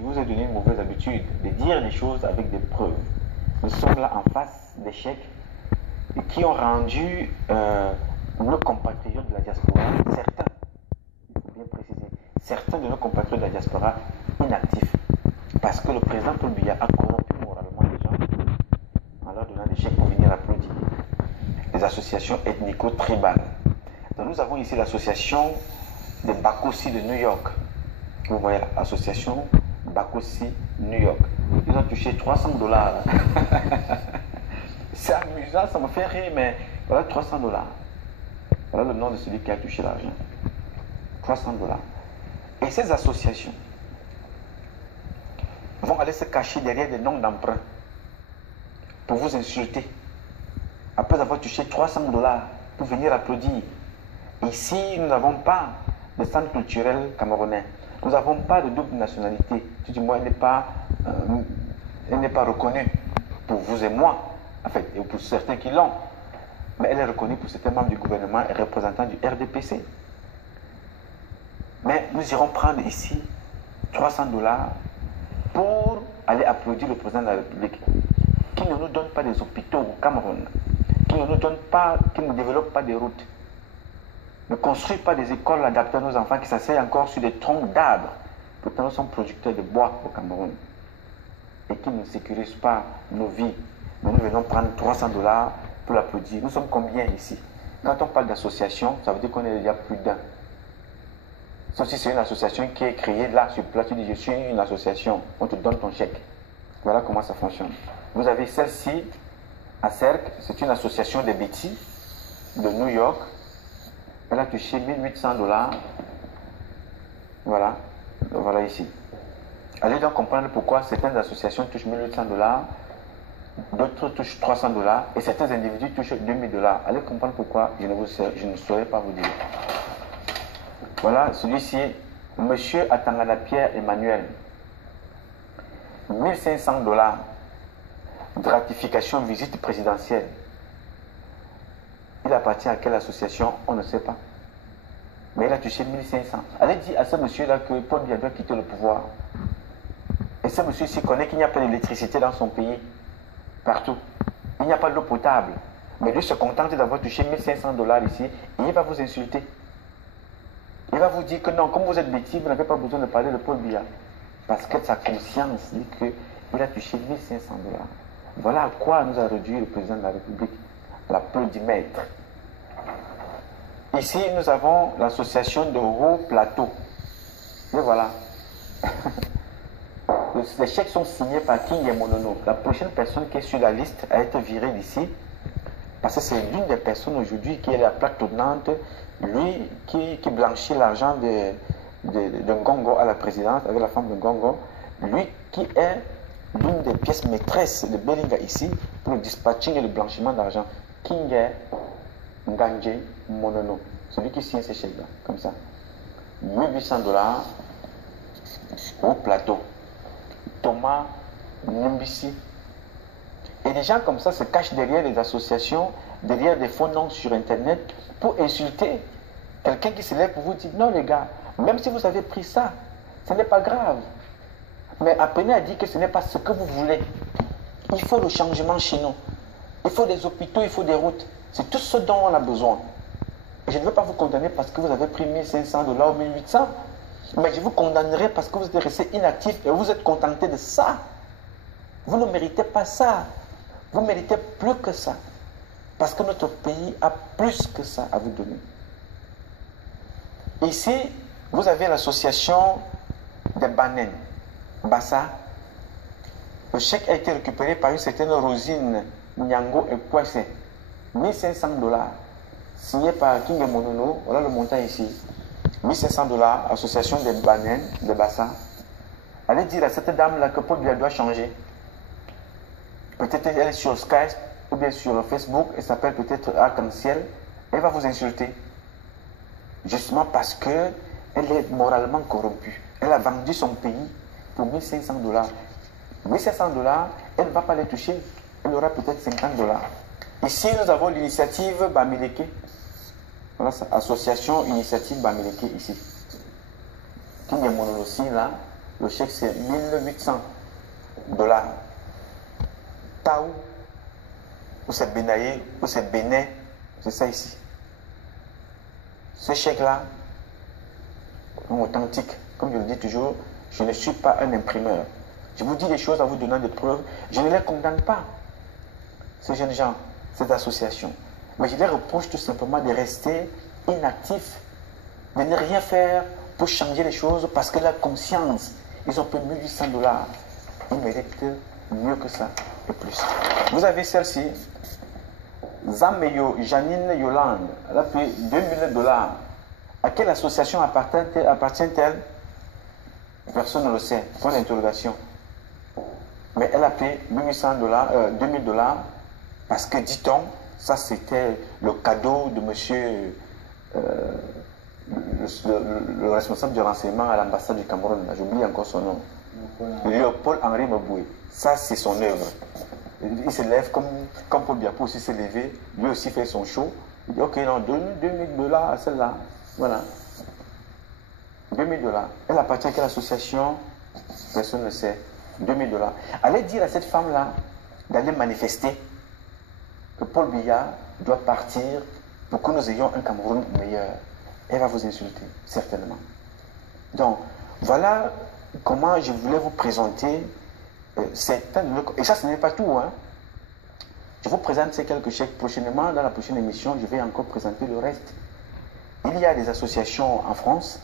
Je vous ai donné une mauvaise habitude de dire les choses avec des preuves. Nous sommes là en face d'échecs qui ont rendu nos compatriotes de la diaspora, certains, il faut bien préciser, certains de nos compatriotes de la diaspora inactifs. Parce que le président Paul Biya a corrompu moralement les gens en leur donnant des chèques pour venir applaudir. Les associations ethnico-tribales. Donc nous avons ici l'association des Bakosi de New York. Vous voyez, l'association Bakosi New York. Ils ont touché $300. C'est amusant, ça me fait rire, mais voilà $300. Voilà le nom de celui qui a touché l'argent. $300. Et ces associations vont aller se cacher derrière des noms d'emprunt pour vous insulter. Après avoir touché $300 pour venir applaudir. Ici, nous n'avons pas de centre culturel camerounais. Nous n'avons pas de double nationalité. Tout du moins, elle n'est pas reconnue pour vous et moi, en fait, et pour certains qui l'ont. Mais elle est reconnue pour certains membres du gouvernement et représentants du RDPC. Mais nous irons prendre ici $300 pour aller applaudir le président de la République, qui ne nous donne pas des hôpitaux au Cameroun, qui ne nous donne pas, qui ne développe pas des routes, ne construit pas des écoles adaptées à nos enfants, qui s'asseyent encore sur des troncs d'arbres. Pourtant, nous sommes producteurs de bois au Cameroun et qui ne sécurise pas nos vies. Mais nous venons prendre $300 pour l'applaudir. Nous sommes combien ici? Quand on parle d'association, ça veut dire qu'on est déjà plus d'un. Sauf si c'est une association qui est créée là sur place, tu dis je suis une association, on te donne ton chèque. Voilà comment ça fonctionne. Vous avez celle-ci à Cercle, c'est une association de Betty de New York. Elle a touché $1800. Voilà, voilà ici. Allez donc comprendre pourquoi certaines associations touchent $1800, d'autres touchent $300 et certains individus touchent $2000. Allez comprendre pourquoi je ne saurais pas vous dire. Voilà, celui-ci, Monsieur Atangana Pierre Emmanuel. $1500. Gratification visite présidentielle. Il appartient à quelle association? On ne sait pas. Mais il a touché 1500. Allez dire à ce monsieur-là que Paul Biya doit quitter le pouvoir. Et ce monsieur-ci connaît qu'il n'y a pas d'électricité dans son pays. Partout. Il n'y a pas d'eau potable. Mais lui se contente d'avoir touché $1500 ici et il va vous insulter. Il va vous dire que non, comme vous êtes bêtis, vous n'avez pas besoin de parler de Paul Biya. Parce que sa conscience dit qu'il a touché $1500. Voilà à quoi nous a réduit le président de la République. L'applaudimètre. Ici, nous avons l'association de Haut Plateau. Et voilà. Les chèques sont signés par King et Monono. La prochaine personne qui est sur la liste a été virée d'ici. Parce que c'est l'une des personnes aujourd'hui qui est la plaque tournante. Lui qui blanchit l'argent de Ngongo à la présidence avec la femme de Ngongo. Lui qui est l'une des pièces maîtresses de Belinga ici pour le dispatching et le blanchiment d'argent. King est Nganje Monono, celui qui signe ces chèques-là, comme ça. $1800 au plateau. Thomas Numbisi. Et des gens comme ça se cachent derrière les associations, derrière des faux noms sur Internet pour insulter quelqu'un qui se lève pour vous dire non les gars, même si vous avez pris ça, ce n'est pas grave. Mais apprenez à dire que ce n'est pas ce que vous voulez. Il faut le changement chez nous. Il faut des hôpitaux, il faut des routes. C'est tout ce dont on a besoin. Et je ne veux pas vous condamner parce que vous avez pris $1500 ou 1800. Mais je vous condamnerai parce que vous êtes resté inactif et vous êtes contenté de ça. Vous ne méritez pas ça. Vous méritez plus que ça. Parce que notre pays a plus que ça à vous donner. Ici, vous avez l'association des Banen, Bassa. Le chèque a été récupéré par une certaine Rosine Nyango et Kwese. $1500. Signé par King et Monono. Voilà le montant ici. $1500, association des Banen, de Bassa. Allez dire à cette dame-là que Paul Biya doit changer. Peut-être elle est sur Skype ou bien sur Facebook, elle s'appelle peut-être Arc-en-Ciel. Elle va vous insulter. Justement parce qu'elle est moralement corrompue. Elle a vendu son pays pour $1500. $1500, elle ne va pas les toucher. Elle aura peut-être $50. Ici, nous avons l'initiative Bamileke. Voilà, association Initiative Bamileke ici. Qui est mon aussi là. Le chèque, c'est 1800 dollars. Taou, ou c'est Benaye, ou c'est Bénin, c'est ça ici. Ce chèque-là, authentique, comme je le dis toujours, je ne suis pas un imprimeur. Je vous dis des choses en vous donnant des preuves. Je ne les condamne pas, ces jeunes gens, cette association. Mais je les reproche tout simplement de rester inactifs, de ne rien faire pour changer les choses parce que la conscience, ils ont payé 1800 dollars. Ils méritent mieux que ça et plus. Vous avez celle-ci, Zameyo Janine Yolande, elle a payé 2000 dollars. À quelle association appartient-elle? Personne ne le sait. Point d'interrogation. Mais elle a payé 1800 dollars, 2000 dollars parce que, dit-on, ça c'était le cadeau de monsieur, le responsable du renseignement à l'ambassade du Cameroun. J'oublie encore son nom. Léopold-Henri Maboué. Ça, c'est son œuvre. Il se lève comme Paul Biya aussi s'est levé. Lui aussi fait son show. Il dit, ok, non, donne 2000 dollars à celle-là. Voilà. 2000 dollars. Elle appartient à quelle association? Personne ne sait. 2000 dollars. Allez dire à cette femme-là d'aller manifester que Paul Biya doit partir pour que nous ayons un Cameroun meilleur. Elle va vous insulter, certainement. Donc, voilà comment je voulais vous présenter et ça, ce n'est pas tout. Hein. Je vous présente ces quelques chèques. Prochainement, dans la prochaine émission, je vais encore présenter le reste. Il y a des associations en France,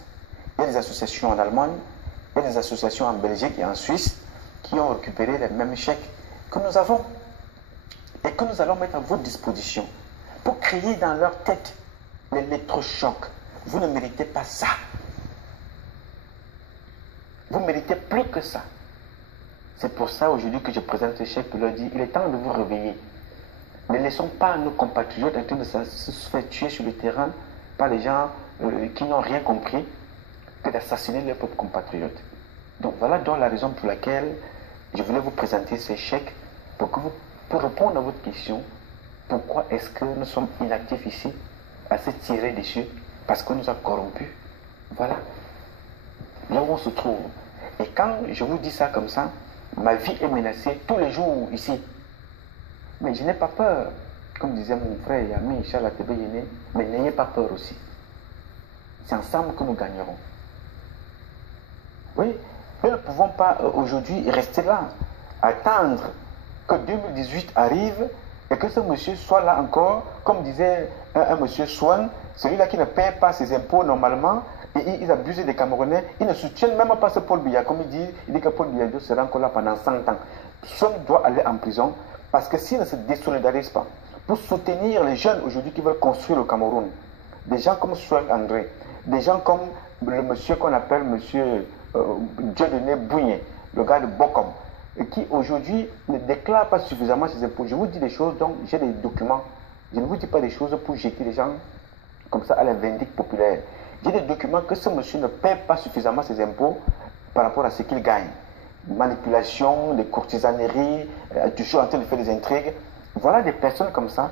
il y a des associations en Allemagne, il y a des associations en Belgique et en Suisse qui ont récupéré les mêmes chèques que nous avons et que nous allons mettre à votre disposition pour créer dans leur tête l'électrochoc. Vous ne méritez pas ça. Vous méritez plus que ça. C'est pour ça aujourd'hui que je présente ce chèque pour leur dire, il est temps de vous réveiller. Ne laissons pas nos compatriotes en train de se faire tuer sur le terrain par les gens qui n'ont rien compris que d'assassiner leurs propres compatriotes. Donc voilà donc la raison pour laquelle je voulais vous présenter ce chèque pour répondre à votre question. Pourquoi est-ce que nous sommes inactifs ici à se tirer dessus? Parce qu'on nous a corrompus. Voilà. Là où on se trouve. Et quand je vous dis ça comme ça, ma vie est menacée tous les jours ici. Mais je n'ai pas peur. Comme disait mon frère et ami Charles Atebe Yéné, mais n'ayez pas peur aussi. C'est ensemble que nous gagnerons. Oui, nous ne pouvons pas aujourd'hui rester là, attendre que 2018 arrive et que ce monsieur soit là encore, comme disait un monsieur Swan, celui-là qui ne paie pas ses impôts normalement, et ils abusent des Camerounais, ils ne soutiennent même pas ce Paul Biya, comme il dit que Paul Biya sera encore là pendant 100 ans. Swan doit aller en prison, parce que s'il ne se désolidarise pas, pour soutenir les jeunes aujourd'hui qui veulent construire le Cameroun, des gens comme Swan André, des gens comme le monsieur qu'on appelle monsieur Dieudonné Bouigné, le gars de Bokom, qui aujourd'hui ne déclare pas suffisamment ses impôts. Je vous dis des choses, donc j'ai des documents. Je ne vous dis pas des choses pour jeter les gens comme ça à la vindicte populaire. J'ai des documents que ce monsieur ne paie pas suffisamment ses impôts par rapport à ce qu'il gagne. Manipulation, des courtisaneries, toujours en train de faire des intrigues. Voilà des personnes comme ça.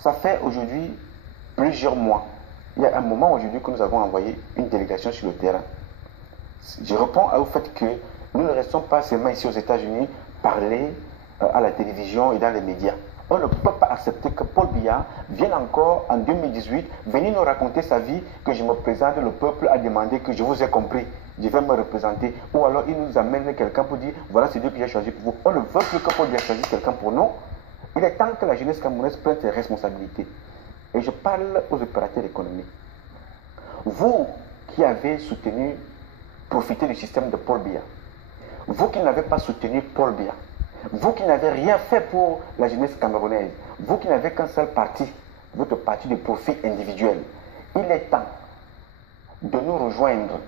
Ça fait aujourd'hui plusieurs mois. Il y a un moment aujourd'hui que nous avons envoyé une délégation sur le terrain. Je réponds au fait que nous ne restons pas seulement ici aux États-Unis, parler à la télévision et dans les médias. On ne peut pas accepter que Paul Biya vienne encore en 2018 venir nous raconter sa vie, que je me présente, le peuple a demandé que je vous ai compris, je vais me représenter. Ou alors il nous amène quelqu'un pour dire, voilà c'est Dieu qui a choisi pour vous. On ne veut plus que Paul Biya choisisse quelqu'un pour nous. Il est temps que la jeunesse camerounaise prenne ses responsabilités. Et je parle aux opérateurs économiques. Vous qui avez soutenu, profité du système de Paul Biya, vous qui n'avez pas soutenu Paul Biya, vous qui n'avez rien fait pour la jeunesse camerounaise, vous qui n'avez qu'un seul parti, votre parti de profit individuel, il est temps de nous rejoindre